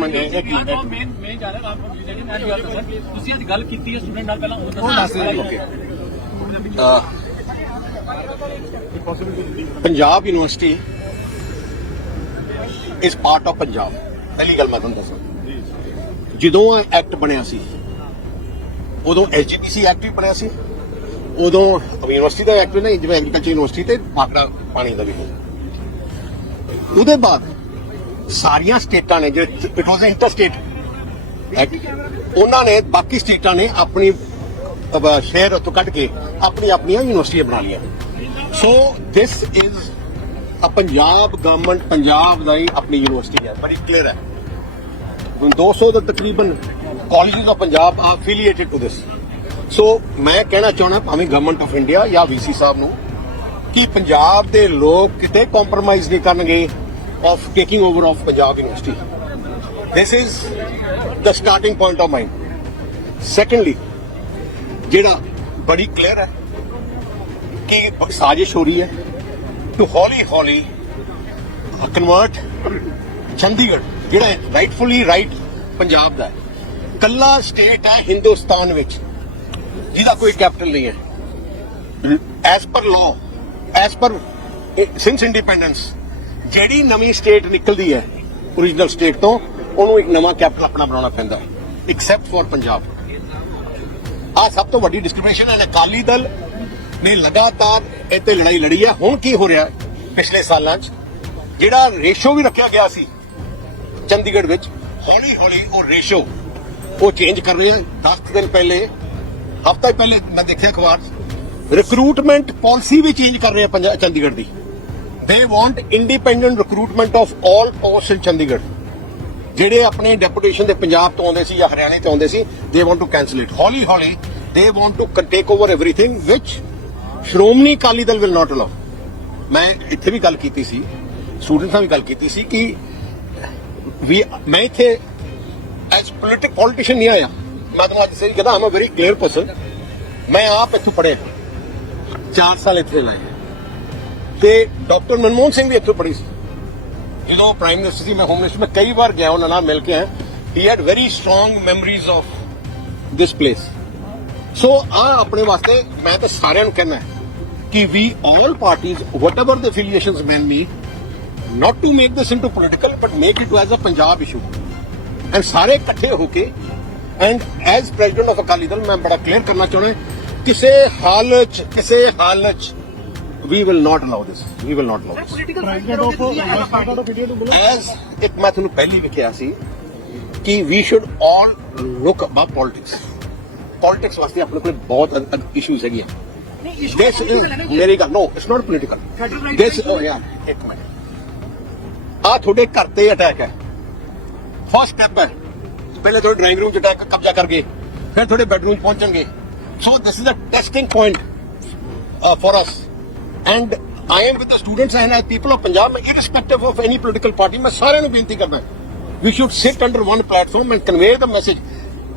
Minute ਇੱਕ minute ਮੈਂ ਮੈਂ ਜਾ ਰਿਹਾ ਰਾਮ ਜਿਹੜੀ ਮੈਂ ਅੱਜ ਗੱਲ ਦੱਸਾਂ ਤੁਸੀਂ ਅੱਜ ਗੱਲ ਕੀਤੀ ਹੈ ਸਟੂਡੈਂਟ ਨਾਲ ਪਹਿਲਾਂ ਉਹ ਉਹ ਦੱਸ ਦਿਓ, okay. Punjab university is part of Punjab. ਪਹਿਲੀ ਗੱਲ ਮੈਂ ਤੁਹਾਨੂੰ ਦੱਸਾਂ। ਜਦੋਂ ਇਹ ਐਕਟ ਬਣਿਆ ਸੀ ਉਦੋਂ ਐਸਜੀਪੀਸੀ ਐਕਟ ਵੀ ਬਣਿਆ ਸੀ ਉਦੋਂ ਯੂਨੀਵਰਸਿਟੀ ਦਾ ਐਕਟ ਨਹੀਂ ਜਿਵੇਂ ਐਗਰੀਕਲਚਰ ਯੂਨੀਵਰਸਿਟੀ ਤੇ ਪਾਕੜਾ ਪਾਣੀ ਦਾ ਵੀ। ਉਹਦੇ ਬਾਅਦ ਸਾਰੀਆਂ ਸਟੇਟਾਂ ਨੇ ਜਿਹੜੇ ਇਟ ਵਾਸ ਇੰਟਰ ਸਟੇਟ ਉਹਨਾਂ ਨੇ, ਬਾਕੀ ਸਟੇਟਾਂ ਨੇ ਆਪਣੀ ਸ਼ਹਿਰ ਉੱਥੋਂ ਕੱਢ ਕੇ ਆਪਣੀ ਆਪਣੀਆਂ ਯੂਨੀਵਰਸਿਟੀਆਂ ਬਣਾ ਲਈਆਂ। So this is a Punjab government Punjab ਦਾ ਹੀ ਆਪਣੀ ਯੂਨੀਵਰਸਿਟੀ ਹੈ। ਬੜੀ ਕਲੀਅਰ ਹੈ। ਹੁਣ 200 ਦੇ ਤਕਰੀਬਨ ਕਾਲਜਸ ਆਫ ਪੰਜਾਬ ਆ ਐਫੀਲੀਏਟਡ ਟੂ ਦਿਸ ਸੋ ਮੈਂ ਕਹਿਣਾ ਚਾਹਣਾ ਭਾਵੇਂ ਗਵਰਨਮੈਂਟ ਆਫ ਇੰਡੀਆ ਜਾਂ ਵੀਸੀ ਸਾਹਿਬ ਨੂੰ ਕਿ ਪੰਜਾਬ ਦੇ ਲੋਕ ਕਿਤੇ ਕੰਪਰੋਮਾਈਜ਼ ਨਹੀਂ ਕਰਨਗੇ। Of taking over of Punjab university this is the starting point of mine. Secondly ਜਿਹੜਾ ਬੜੀ ਕਲੀਅਰ ਹੈ ਕਿ ਸਾਜ਼ਿਸ਼ ਹੋ ਰਹੀ ਹੈ ਟੂ ਹੌਲੀ ਹੌਲੀ ਕਨਵਰਟ ਚੰਡੀਗੜ੍ਹ ਜਿਹੜਾ ਰਾਈਟਫੁਲੀ ਰਾਈਟ ਪੰਜਾਬ ਦਾ ਹੈ ਕੱਲਾ ਸਟੇਟ ਹੈ ਹਿੰਦੁਸਤਾਨ ਵਿੱਚ ਜਿਹਦਾ ਕੋਈ ਕੈਪੀਟਲ ਨਹੀਂ ਹੈ as per law as per since independence ਜਿਹੜੀ ਨਵੀਂ ਸਟੇਟ ਨਿਕਲਦੀ ਹੈ origignal ਸਟੇਟ ਤੋਂ, ਉਹਨੂੰ ਇੱਕ ਨਵਾਂ ਕੈਪੀਟਲ ਆਪਣਾ ਬਣਾਉਣਾ ਪੈਂਦਾ ਐਕਸੈਪਟ ਫॉर ਪੰਜਾਬ। ਆ ਸਭ ਤੋਂ ਵੱਡੀ ਡਿਸਕ੍ਰਿਮੀਨੇਸ਼ਨ ਹੈ, ਅਕਾਲੀ ਦਲ ਨੇ ਲਗਾਤਾਰ ਇੱਥੇ ਲੜਾਈ ਲੜੀ ਹੈ। ਹੁਣ ਕੀ ਹੋ ਰਿਹਾ ਪਿਛਲੇ ਸਾਲਾਂ 'ਚ? ਜਿਹੜਾ ਰੇਸ਼ੋ ਵੀ ਰੱਖਿਆ ਗਿਆ ਸੀ, ਚੰਡੀਗੜ੍ਹ ਵਿੱਚ ਹੌਲੀ ਹੌਲੀ ਉਹ ਰੇਸ਼ੋ ਉਹ ਚੇਂਜ ਕਰ ਰਹੇ ਆ 10 ਦਿਨ ਪਹਿਲੇ, ਹਫਤਾ ਪਹਿਲੇ ਮੈਂ ਦੇਖਿਆ ਅਖਬਾਰ 'ਚ ਰਿਕਰੂਟਮੈਂਟ ਪਾਲਿਸੀ ਵੀ ਚੇਂਜ ਕਰ ਰਹੇ ਆ ਚੰਡੀਗੜ੍ਹ ਦੀ। they want independent recruitment of all post in Chandigarh ਜਿਹੜੇ ਆਪਣੇ ਡੈਪੂਟੇਸ਼ਨ ਦੇ ਪੰਜਾਬ ਤੋਂ ਆਉਂਦੇ ਸੀ ਜਾਂ ਹਰਿਆਣੇ ਤੋਂ ਆਉਂਦੇ ਸੀ ਦੇ ਵਾਂਟ ਟੂ ਕੈਨਸਲ ਇਟ ਹੌਲੀ ਹੌਲੀ they want to take over everything which Shiromani Akali Dal will not allow ਮੈਂ ਇੱਥੇ ਵੀ ਗੱਲ ਕੀਤੀ ਸੀ ਸਟੂਡੈਂਟਸ ਨਾਲ ਵੀ ਗੱਲ ਕੀਤੀ ਸੀ ਕਿ ਵੀ ਮੈਂ ਇੱਥੇ ਐਸ ਪੋਲਿਟਿਕ ਪੋਲੀਟੀਸ਼ੀਅਨ ਨਹੀਂ ਆਇਆ ਮੈਂ ਤੁਹਾਨੂੰ ਅੱਜ ਸਹੀ ਕਹਦਾ I'm a very clear person ਮੈਂ ਆਪ ਇੱਥੋਂ ਪੜ੍ਹਿਆ 4 ਸਾਲ ਇੱਥੇ ਲਾਏ ਤੇ ਡਾਕਟਰ ਮਨਮੋਹਨ ਸਿੰਘ ਵੀ ਇੱਥੋਂ ਪੜ੍ਹੀ ਸੀ। ਜਦੋਂ ਪ੍ਰਾਈਮ ਮਿਨਿਸਟਰ ਸੀ, ਮੈਂ ਹੋਮ ਮਿਨਿਸਟਰ ਮੈਂ ਕਈ ਵਾਰ ਗਿਆ ਉਹਨਾਂ ਨਾਲ ਮਿਲ ਕੇ ਆਇਆ ਹੀ had very strong memories of this place so ਆ ਆਪਣੇ ਵਾਸਤੇ ਮੈਂ ਤਾਂ ਸਾਰਿਆਂ ਨੂੰ ਕਹਿੰਦਾ ਕਿ we all parties whatever the affiliations man me not to make this into political, but make it as a Punjab issue. And ਸਾਰੇ ਇਕੱਠੇ ਹੋ ਕੇ, and as president of Akali Dal ਮੈਂ ਬੜਾ ਕਲੀਅਰ ਕਰਨਾ ਚਾਹੁੰਦਾ ਕਿਸੇ ਹਾਲਤ 'ਚ, ਕਿਸੇ ਹਾਲਤ 'ਚ we will not allow this. We will not allow this. As ਇੱਕ ਮੈਂ ਤੁਹਾਨੂੰ ਪਹਿਲੀ ਵੀ ਕਿਹਾ ਸੀ ਕਿ we should all look above politics. Politics ਵਾਸਤੇ ਆਪਣੇ ਕੋਲ ਬਹੁਤ ਇਸ਼ੂਜ਼ ਹੈਗੀਆਂ। this is ਮੇਰੀ ਗੱਲ no it's not political. This oh yeah ਇੱਕ ਮਿੰਟ। ਆ ਤੁਹਾਡੇ ਘਰ ਤੇ ਅਟੈਕ ਹੈ। ਫਸਟ ਸਟੈਪ ਹੈ। ਪਹਿਲੇ ਤੁਹਾਡੇ ਡਰਾਇੰਗ ਰੂਮ ਚ ਅਟੈਕ ਕਬਜ਼ਾ ਕਰਗੇ ਫਿਰ ਤੁਹਾਡੇ bedroom ਪਹੁੰਚਣਗੇ। So this is a testing point for us and I am with the students and I people of Punjab ਮੈਂ irrespective of any political party ਮੈਂ ਸਾਰਿਆਂ ਨੂੰ ਬੇਨਤੀ ਕਰਦਾ we should sit under one platform and convey the message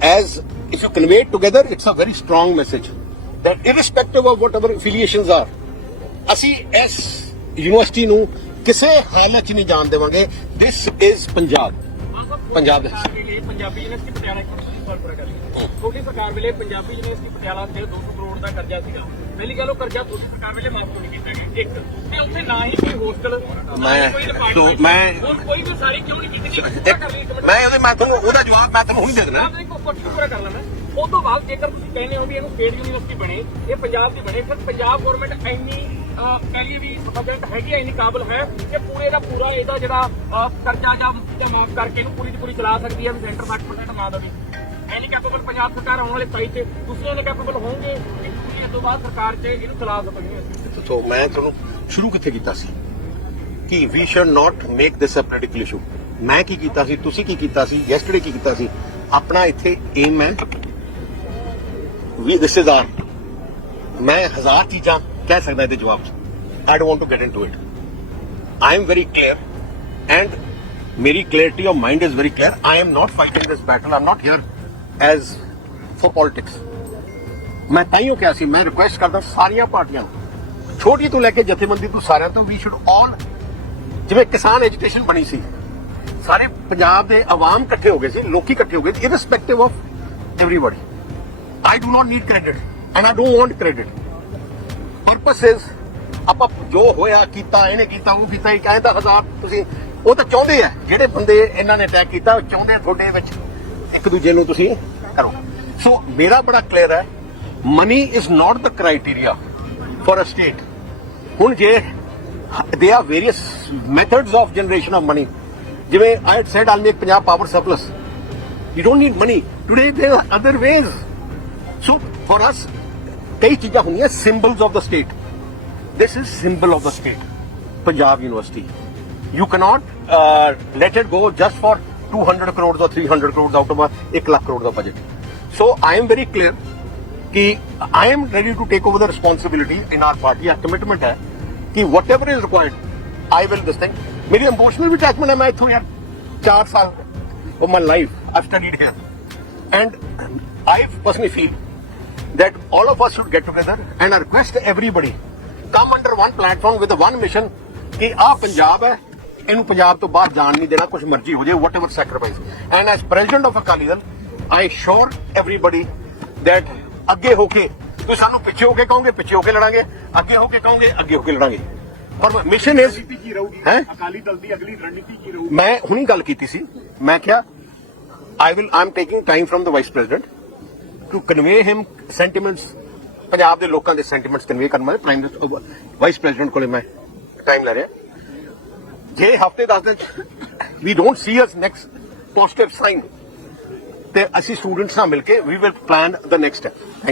as if you convey it together it's a very strong message that irrespective of whatever affiliations are ਅਸੀਂ ਇਸ university ਨੂੰ ਕਿਸੇ ਹਾਲਤ 'ਚ ਨਹੀਂ ਜਾਣ ਦੇਵਾਂਗੇ this is ਪੰਜਾਬ ਪੰਜਾਬ ਦਾ ਪੰਜਾਬੀ ਯੂਨੀਵਰਸਿਟੀ ਪਟਿਆਲਾ ਇੱਕ ਮਿੰਟ ਸਵਾਲ ਪੂਰਾ ਕਰ ਲਈ ਤੁਹਾਡੀ ਸਰਕਾਰ ਵੇਲੇ ਪੰਜਾਬੀ ਯੂਨੀਵਰਸਿਟੀ ਪਟਿਆਲਾ ਤੇ 200 ਕਰੋੜ ਦਾ ਕਰਜ਼ਾ ਸੀਗਾ। ਪਹਿਲੀ ਗੱਲ ਉਹ ਕਰਜ਼ਾ ਤੁਹਾਡੀ ਸਰਕਾਰ ਵੇਲੇ ਮਾਫ ਨਹੀਂ ਕੀਤਾ ਗਿਆ? ਇੱਕ ਤੇ ਉੱਥੇ ਨਾ ਹੀ ਕੋਈ ਹੋਸਟਲ ਮੈਂ- ਦੋ- ਮੈਂ- ਕੋਈ ਵੀ ਸਾਰੀ ਕਿਉਂ ਨਹੀਂ ਕੀਤੀ ਗਈ? ਮੈਂ ਉਹਦੇ ਮੈਂ ਤੁਹਾਨੂੰ ਉਹਦਾ ਜਵਾਬ ਮੈਂ ਤੁਹਾਨੂੰ ਹੁਣੀ ਦੇ ਦੇਣਾ। ਪੂਰਾ ਕਰ ਲੈਣਾ ਉਸ ਤੋਂ ਬਾਅਦ ਜੇਕਰ ਤੁਸੀਂ ਕਹਿੰਦੇ ਹੋ ਵੀ ਇਹਨੂੰ ਸਟੇਟ ਯੂਨੀਵਰਸਿਟੀ ਬਣੇ ਇਹ ਪੰਜਾਬ ਦੀ ਬਣੇ ਫਿਰ ਪੰਜਾਬ ਗਵਰਨਮੈਂਟ ਇੰਨੀ ਲਈਏ ਵੀ ਬਜਟ ਹੈਗੀ ਇੰਨੀ ਕਾਬਲ ਹੈ ਕਿ ਪੂਰੇ ਦਾ ਪੂਰਾ ਇਹਦਾ ਜਿਹੜਾ ਕਰਜ਼ਾ ਜਾਂ ਮਾਫ ਕਰਕੇ ਇਹਨੂੰ ਪੂਰੀ ਦੀ ਪੂਰੀ ਚਲਾ ਸਕਦੀ ਹੈ ਸੈਂਟਰ 60% ਨਾ ਦੇਵੇ। ਐਨੀ ਕੈਪੇਬਲ ਪੰਜਾਬ ਸਰਕਾਰ ਆਉਣ ਵਾਲੇ ਸਾਈਡ ਤੇ। ਤੁਸੀਂ ਇਹਨੇ ਕੈਪੇਬਲ ਹੋਵੋਗੇ। ਕਿ ਤੁਸੀਂ ਇਸ ਤੋਂ ਬਾਅਦ ਸਰਕਾਰ 'ਚ ਇਹਨੂੰ ਚਲਾ ਸਕੋਗੇ ਸੋ ਮੈਂ ਤੁਹਾਨੂੰ ਸ਼ੁਰੂ ਕਿੱਥੇ ਕੀਤਾ ਸੀ? ਕਿ we should not make this a political issue ਮੈਂ ਕੀ ਕੀਤਾ ਸੀ? ਤੁਸੀਂ ਕੀ ਕੀਤਾ ਸੀ? ਯੈਸਟਰਡੇ ਕੀ ਕੀਤਾ ਸੀ? ਆਪਣਾ ਇੱਥੇ ਏਮ ਹੈ। ਵੀ ਦਿਸ ਇਜ਼ ਆਰ ਮੈਂ ਹਜ਼ਾਰ ਚੀਜ਼ਾਂ ਕਹਿ ਸਕਦਾ ਇਹਦੇ ਜਵਾਬ 'ਚ। I don't want to get into it I am very clear and ਮੇਰੀ clarity of mind is very clear I am not fighting this battle I am not here as for politics ਮੈਂ ਤਾਂ ਤਾਈਓ ਕਿਹਾ ਸੀ, ਮੈਂ request ਕਰਦਾ ਸਾਰੀਆਂ ਪਾਰਟੀਆਂ ਨੂੰ। ਛੋਟੀ ਤੋਂ ਲੈ ਕੇ ਜਥੇਬੰਦੀ ਤੋਂ ਸਾਰਿਆਂ ਤੋਂ ਵੀ ਸ਼ੁਡ ਆਲ ਜਿਵੇਂ ਕਿਸਾਨ ਐਜੂਕੇਸ਼ਨ ਬਣੀ ਸੀ, ਸਾਰੇ ਪੰਜਾਬ ਦੇ ਆਵਾਮ ਇਕੱਠੇ ਹੋ ਗਏ ਸੀ, ਲੋਕੀ ਇਕੱਠੇ ਹੋ ਗਏ irrespective of everybody I do not need credit and I don't want credit purpose is ਆਪਾਂ ਜੋ ਹੋਇਆ, ਕੀਤਾ, ਇਹਨੇ ਕੀਤਾ, ਉਹ ਕੀਤਾ ਇਹ ਕਹਿੰਦਾ ਹਜ਼ਾਰ ਤੁਸੀਂ, ਉਹ ਤਾਂ ਚਾਹੁੰਦੇ ਆ, ਜਿਹੜੇ ਬੰਦੇ ਇਹਨਾਂ ਨੇ ਅਟੈਕ ਕੀਤਾ, ਉਹ ਚਾਹੁੰਦੇ ਤੁਹਾਡੇ ਵਿੱਚ ਇੱਕ ਦੂਜੇ ਨੂੰ ਤੁਸੀਂ ਕਰੋ। ਸੋ ਮੇਰਾ ਬੜਾ ਕਲੀਅਰ ਹੈ money is not the criteria for a state ਹੁਣ ਜੇ they are various methods of generation of money ਜਿਵੇਂ I had said all make Punjab power surplus you don't need money today they other ways so for us ਕਈ ਚੀਜ਼ਾਂ ਹੁੰਦੀਆਂ symbols of the state this is symbol of the state Punjab university you cannot let it go just just 200 crores or 300 crores out of a 1 lakh crore ਦਾ budget so i am very clear ਕਿ i am ready to take over the responsibility in our party our commitment ਹੈ ਕਿ whatever is required i will this thing ਮੇਰੀ emotional attachment ਹੈ ਮੈਂ ਇੱਥੋਂ ਯਾਰ 4 ਸਾਲ of my life i've studied here and i personally feel that all of us should get together and I request everybody come under one platform with one mission ਕਿ ਆ ਪੰਜਾਬ ਹੈ ਇਹਨੂੰ ਪੰਜਾਬ ਤੋਂ ਬਾਹਰ ਜਾਣ ਨਹੀਂ ਦੇਣਾ ਕੁਝ ਮਰਜ਼ੀ ਹੋ ਜਾਏ whatever sacrifice and as president of Akali Dal I assure everybody that ਅੱਗੇ ਹੋ ਕੇ ਤੁਸੀਂ ਸਾਨੂੰ ਪਿੱਛੇ ਹੋ ਕੇ ਕਹੋਗੇ ਪਿੱਛੇ ਹੋ ਕੇ ਲੜਾਂਗੇ ਅੱਗੇ ਹੋ ਕੇ ਕਹੋਗੇ ਅੱਗੇ ਹੋ ਕੇ ਲੜਾਂਗੇ। ਪਰ ਮਿਸ਼ਨ ਇਸ ਕੀ ਰਹੂਗੀ ਹੈਂ? ਅਕਾਲੀ ਦਲ ਦੀ ਅਗਲੀ ਰਣਨੀਤੀ ਕੀ ਰਹੂਗੀ? ਮੈਂ ਹੁਣੀ ਗੱਲ ਕੀਤੀ ਸੀ। ਮੈਂ ਕਿਹਾ I will I'm taking time from the vice president to convey him sentiments Punjab ਦੇ ਲੋਕਾਂ ਦੇ ਸੈਂਟੀਮੈਂਟਸ ਕਨਵੇ ਕਰਨ ਵਾਲੇ। ਪ੍ਰਾਈਮ ਵਾਈਸ ਪ੍ਰੈਜ਼ੀਡੈਂਟ ਕੋਲੇ ਮੈਂ ਟਾਈਮ ਲੈ ਰਿਹਾ। ਜੇ ਹਫ਼ਤੇ 10 ਦਿਨ we don't see us next positive sign ਤੇ ਅਸੀਂ ਸਟੂਡੈਂਟਸ ਨਾਲ ਮਿਲ ਕੇ we will plan the next step